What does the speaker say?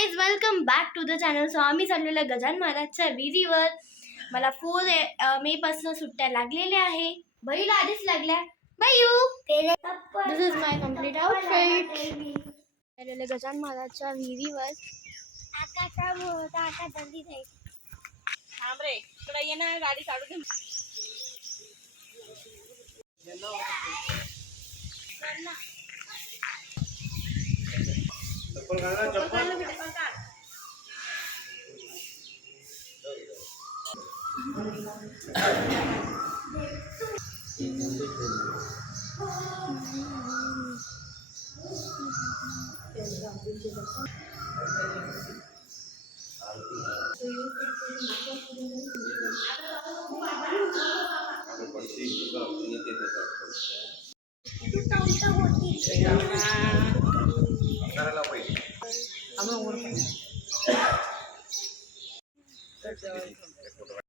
Guys, welcome back to the channel. So आम्ही चाललेलो गजानन महाराजच्या विहिरीवर. मला 4 मे पासून सुट्ट्या लागलेल्या आहे. बहीला आधीच लागल्या. दिस इज माय कम्प्लीट आउटफिट. चाललेलो गजानन महाराजच्या विहिरीवर. थांब रे, इकडे ये ना, गाडी काढू दे.